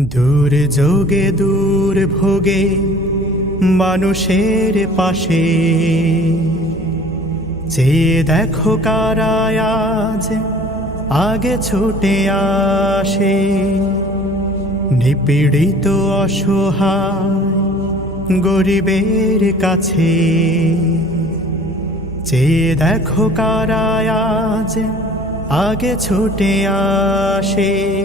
দূর যোগে, দূর ভোগে, মানুষের পাশে। চেয়ে দেখো আজ, আগে ছুটে আসে। নিপীড়িত, অসহায়, গরিবের কাছে। চেয়ে দেখো আজ, আগে ছুটে আসে।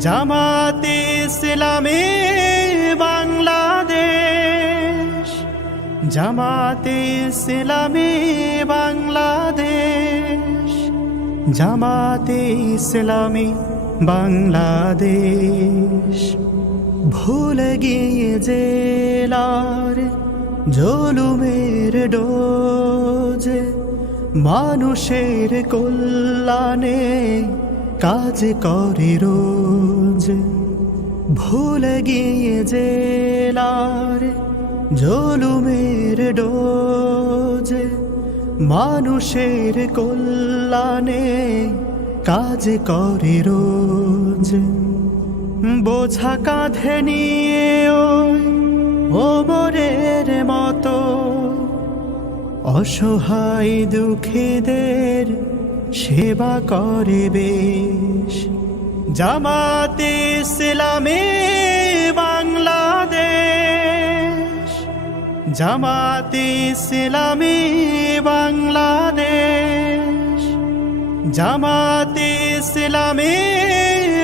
জামাতে ইসলামী বাংলাদেশ, জামাতে ইসলামী বাংলাদেশ, জামাতে ইসলামী বাংলাদেশ। ভুলে গিয়ে জেলার জলুমের ডোজ মানুষের কল্যাণে কাজ করে রোজ। ভুলে গিয়ে জেলার জলুমের ডোজ। মানুষের কল্যাণে কাজ করে রোজ। বোঝা কাঁধে নিয়ে ওমরের মতো। অসহায় দুঃখীদের সেবা করে বেশ। জামাতে ইসলামী বাংলাদেশ। জামাতে ইসলামী বাংলাদেশ। জামাতে ইসলামী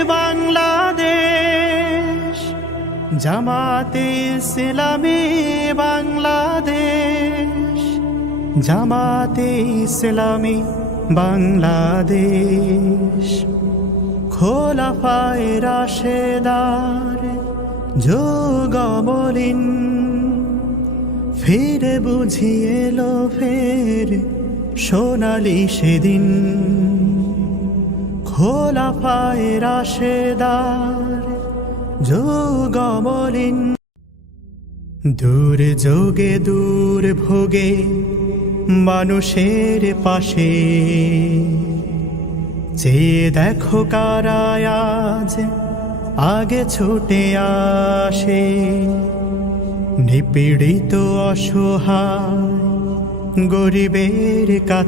বাংলাদেশ। জামাতে ইসলামী বাংলাদেশ। জামাতে ইসলামী বাংলাদেশ। খোলা পায় রাশেদার যোগমলিন ফিরে বুঝিয়ে এলো ফের সোনালি সেদিন। খোলা পায় রাশেদার যোগমলিন দূর যোগে দূর ভোগে মানুষের পাশে। যে দেখো কারায় আজ আগে ছুটে আসে। নিপীড়িত অসহায় গরিবের কাছে